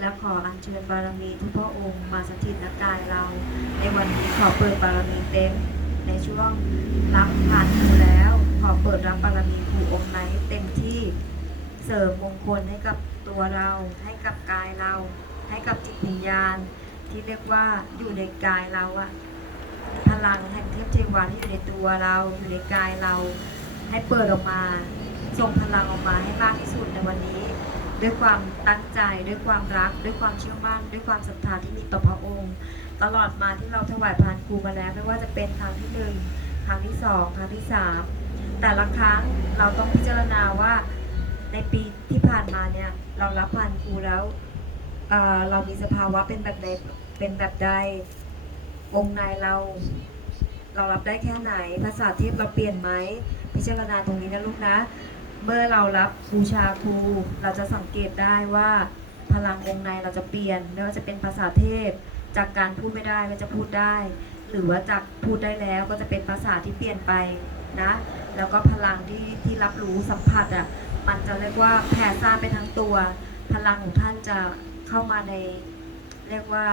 และขออัญเชิญบารมีทุกพระองค์มาสถิตณกายเรา ในวันนี้ขอเปิดบารมีเต็ม ในช่วงรับผ่านคูแล้ว ขอเปิดรับบารมีครูองค์ไหนเต็มที่เสริมมงคลให้กับตัวเรา ให้กับกายเรา ให้กับจิตวิญญาณ ที่เรียกว่าอยู่ในกายเราอะพลังแห่งเทพเทวาที่อยู่ในตัวเราอยู่ในกายเรา ให้เปิดออกมาส่งพลังออกมาให้มากที่สุดในวันนี้ ด้วยความตั้งใจ ด้วยความรัก ด้วยความเชื่อมั่น ด้วยความศรัทธาที่มีต่อพระองค์ ตลอดมาที่เราถวายพานครูมาแล้ว ไม่ว่าจะเป็นครั้งที่หนึ่งครั้งที่สองครั้งที่สามแต่ละครั้งเราต้องพิจารณาว่าในปีที่ผ่านมาเนี่ยเรารับพานครูแล้วเเรามีสภาวะเป็นแบบใดเป็นแบบใดองค์ในเรา เรารับได้แค่ไหน ภาษาเทพเราเปลี่ยนไหมพิจารณาตรงนี้นะลูกนะ เมื่อเรารับบูชาครูเราจะสังเกตได้ว่าพลังองค์ในเราจะเปลี่ยนไม่ว่าจะเป็นภาษาเทพ จากการพูดไม่ได้ก็จะพูดได้ หรือว่าจากพูดได้แล้วก็จะเป็นภาษาที่เปลี่ยนไปนะแล้วก็พลังที่ที่รับรู้สัมผัสอะมันจะเรียกว่าแผ่ซ่านไปทั้งตัว พลังของท่านจะเข้ามาในเรียกว่า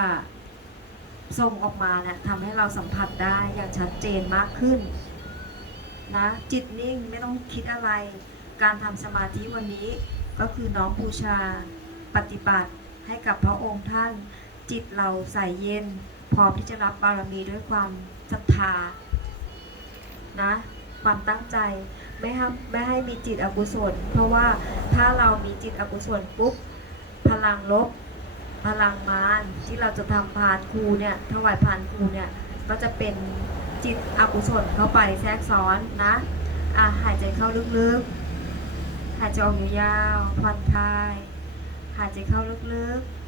ส่งออกมาเนี่ยทำให้เราสัมผัสได้อย่างชัดเจนมากขึ้นนะจิตนิ่งไม่ต้องคิดอะไร การทำสมาธิวันนี้ก็คือน้อมบูชาปฏิบัติให้กับพระองค์ท่านจิตเราใส่เย็น พร้อมที่จะรับบารมีด้วยความศรัทธานะความตั้งใจไม่ให้ไม่ให้มีจิตอกุศล เพราะว่าถ้าเรามีจิตอกุศลปุ๊บพลังลบ พลังมารที่เราจะทำพานครูเนี่ยถวายพานครูเนี่ยก็จะเป็นจิตอกุศลเข้าไปแทรกซ้อนนะอะหายใจเข้าลึกๆ หายใจออกยาวๆผ่อนคลาย หายใจเข้าลึกๆ